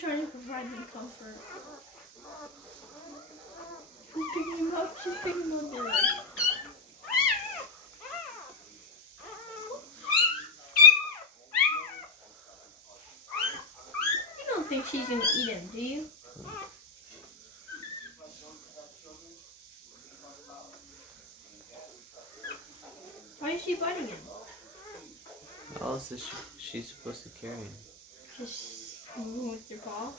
Trying to provide him comfort. She's picking him up. She's picking him up there. You don't think she's gonna eat him, do you? Why is she biting him? How else is she's supposed to carry him? Just with your paw.